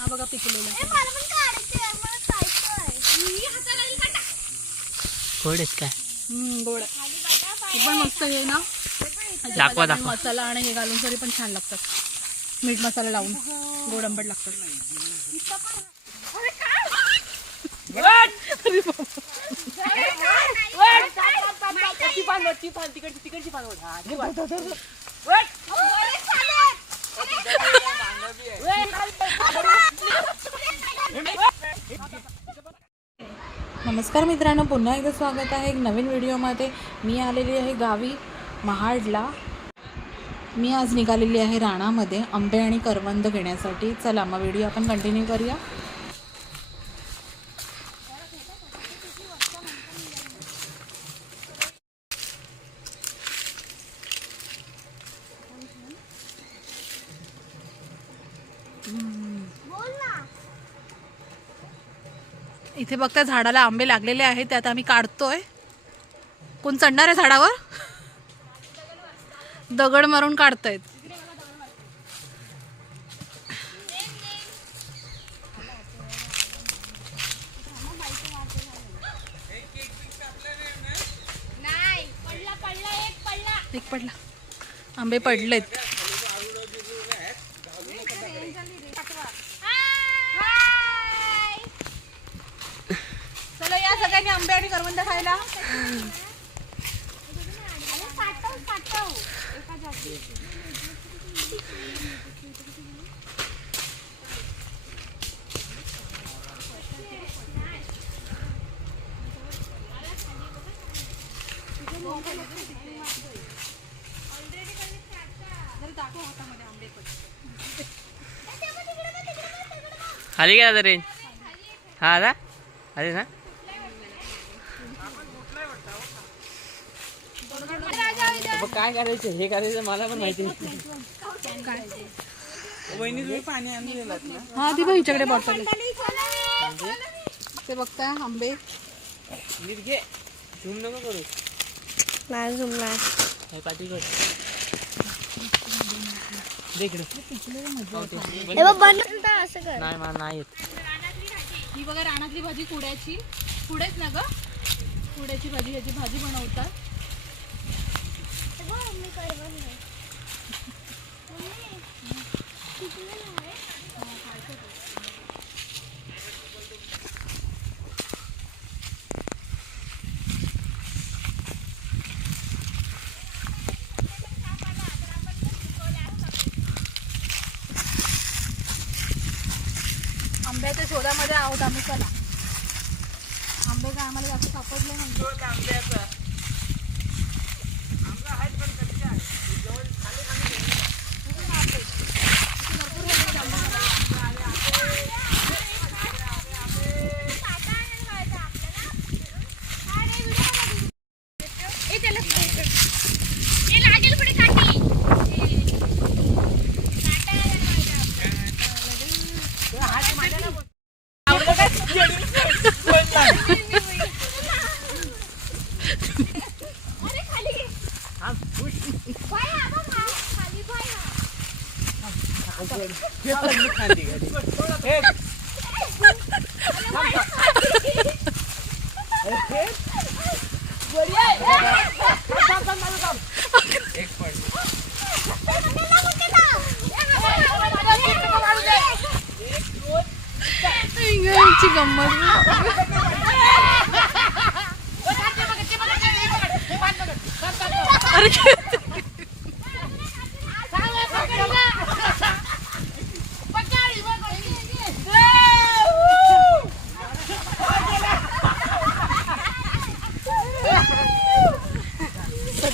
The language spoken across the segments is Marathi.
हा बघा पिकलेला. गोडच काय गोड. हे पण मस्त हे ना? दाखवा, दाखवा. मसाला आणि हे घालून तरी पण छान लागतात. मीठ मसाला लावून. गोड आंबट लागतात. नमस्कार मित्रांनो पुन्हा एकदा स्वागत आहे एक नवीन व्हिडिओमध्ये. मी आलेली आहे गावी महाडला. मी आज निघालेली आहे राणामध्ये आंबे आणि करवंद घेण्यासाठी. चला मग व्हिडिओ आपण कंटिन्यू करूया. इथे बघता झाडाला आंबे लागलेले आहेत ते आता आम्ही काढतोय. कोण चढणार आहे झाडावर? दगड मारून काढतायत. एक पडला. आंबे पडलेत चला या सगळ्यांनी आंबे आणि करवंद खायला. खाली गेला रेंज हा आला अरे ना? मग काय करायचं? हे करायचं मला पण माहिती नाही. वहिनी तुम्ही पाणी आणलेलं ना हा ती बघ हिच्याकडे बॉटल ते बघताय आंबे. नीट घे झूम नको करू. नाही हे पाठी कर. दे इकडं. हो, ते. बघ बंद तर असं कर. नाही मला नाही येत. ही बघा रानातली भाजी कुड्याची. कुडेच ना ग? कुड्याची भाजी ह्याची भाजी बनवतात. आंब्याच्या शोधामध्ये आहोत आम्ही चला. आंबे काय आम्हाला जास्त सापडले नाही. आंब्याचा.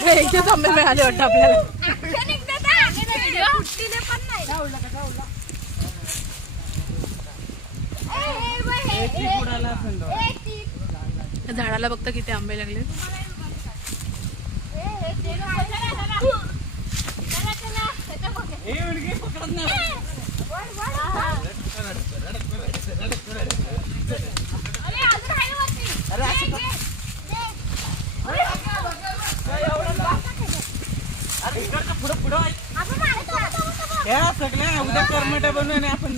अरे सगळे मिळाले वाटतं आपल्याला झाडाला बघता किती आंबे लागले सगळ्या उद्या करमटा बनवून आपण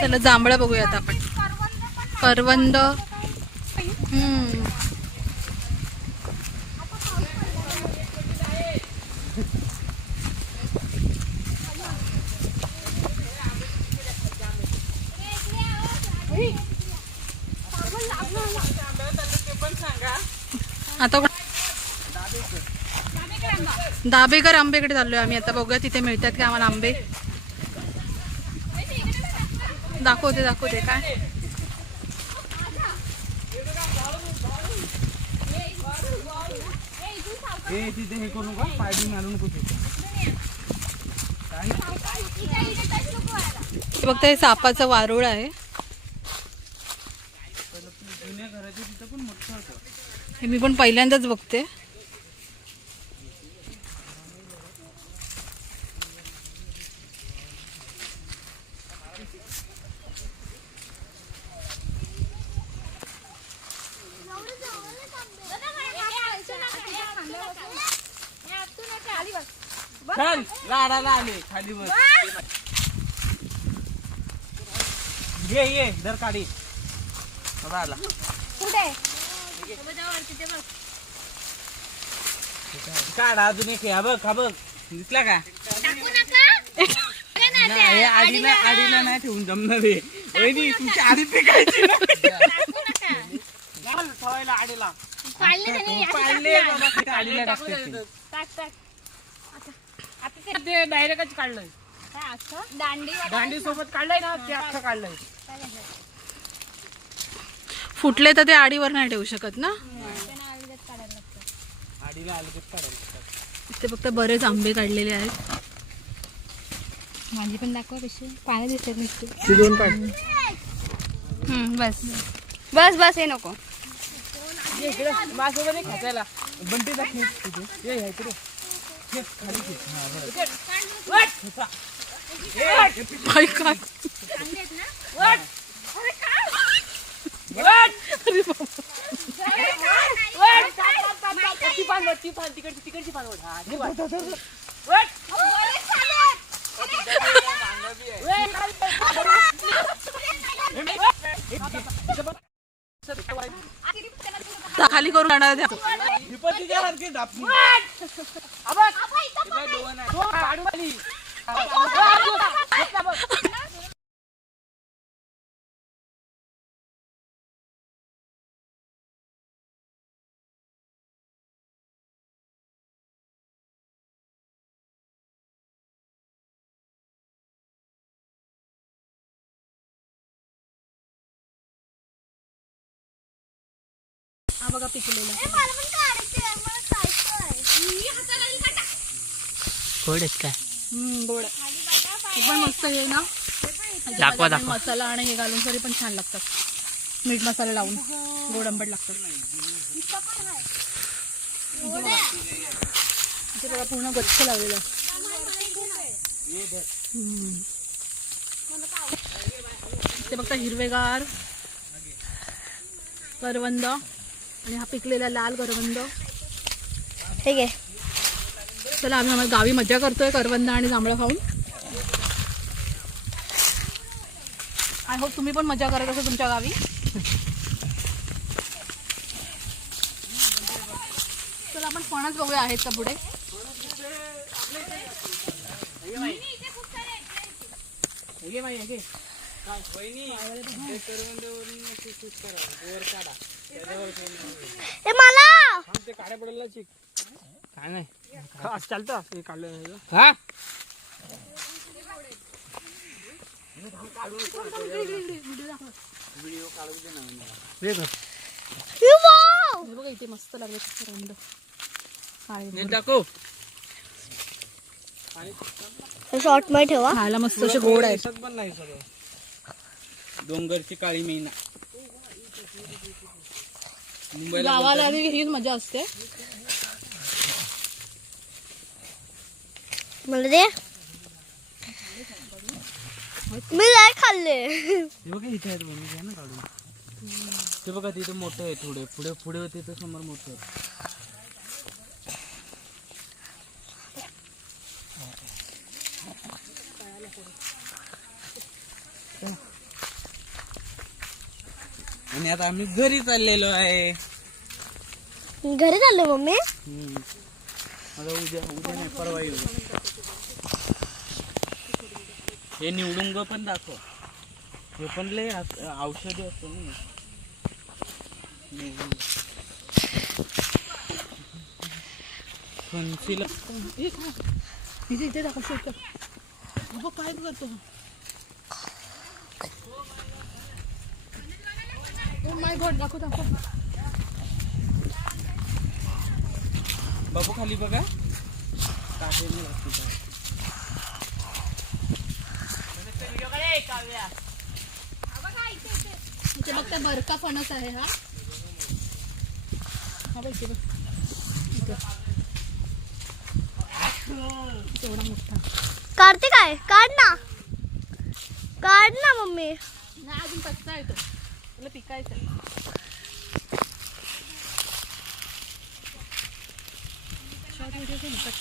चला जांभळं बघूया आता आपण. करवंद हम्म. आता कुठं- दाबेकर आंबेकडे चाललोय आम्ही. आता बघूया तिथे मिळतात का आम्हाला आंबे. दाखवते दाखवते काय. तिथे हे सापाचं वारुळ आहे. हे मी पण पहिल्यांदाच बघते चल लाडाला आले खाली ये ये दर काढी. बाबा आला. काढ अजून एक हा. बघ हा बघ. दिसला का? नाही, हे आडीला आडीला नाही ठेवून जमणार आहे वहिनी तुमची आडी फेकायची आडीला. आडीला टाकते ते. ते डायरेक्टच काढलंय. दांडी दांडी सोबत काढलंय ना ते अख्खं काढलंय. फुटले तर ते आडीवर नाही ठेवू शकत ना? काढायला ते फक्त बरेच आंबे काढलेले आहेत. माझी पण दाखवा कशी. पाणी दिसत नसते तू. दोन काढ. बस. बस बस हे नको. माझ्यासोबत एक खेचायला बंटी दाखव. तिथे ये या इकडे. काय काय. खाली करून आणा द्या ही पण तिच्यासारखी धापली. हा बघ. हे काय डोळं नाही. तो काढून आली. हा बघा पिकलेला कोड आहेत काय हम्म, गोड आहे. हे पण मस्त आहे ना दाखवा, दाखवा. मसाला आणि हे घालून तरी पण छान लागतात मीठ मसाला लावून गोड आंबट लागतात इथे बघा पूर्ण गच्छ लावलेलं आहे. हम्म. ते बघता हिरवेगार करवंद आणि हा पिकलेला लाल करवंद ठीक आहे चला आम्ही आम्हाला गावी मजा करतोय करवंद आणि जांभळं खाऊन. आय होप तुम्ही पण मजा करत असो तुमच्या गावी. चला आपण फणस बघूया आहेत का पुढे? हे हे मला! काय नाही. असं चालतं. हे काढलं हा हे! हे बघा. इथे मस्त लागले दाखव. शॉर्टमध्ये ठेवा. खायला मस्त असे गोड पण नाही सगळं. डोंगरची काळी मेना. मुंबईला गावाला हीच मजा असते. मला दे मी नाही खाल्ले हे बघा इथे आहेत बघ, मी घ्या ना काढून ते बघा तिथे मोठं आहे थोडे पुढे पुढे होते तर समोर मोठं आहे. आणि आता आम्ही घरी चाललेलो आहे. घरी चाललो मम्मी? हम्म. आता उद्या उद्या नाही परवा येऊ. हे निवडुंग पण दाखव. हे पण लय औषधी असतं ना. फणसीला तिथे इथे दाखव शोध अगं काय करतो माय गॉड दाखव दाखव. बाबू खाली बघा. काटेरी असते काय. इथे बघ त्या बरका फणस आहे हा. हा बघ इथे बघ. इथे. तेवढा मोठा. काढते काय काढ ना. काढ ना मम्मी. नाही अजून कच्चा आहे तो तुला पिकायचं आहे. Short video cut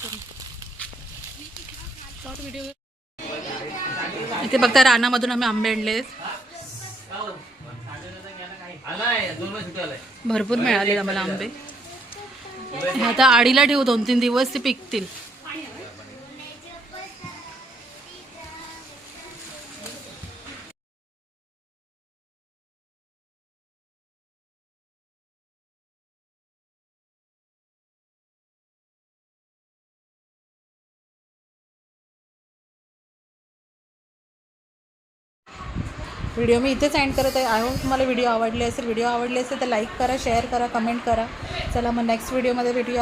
short video इथे बघता रानामधून आम्ही आंबे आणले भरपूर मिळाले आम्हाला आंबे. आता आडीला ठेवू दोन तीन दिवस ते पिकतील. व्हिडिओ मी इथेच एंड करत आहे. आय होप तुम्हाला व्हिडिओ आवडले असेल. व्हिडिओ आवडले असेल तर लाईक करा शेअर करा कमेंट करा. चला मग नेक्स्ट व्हिडिओमध्ये भेटूया.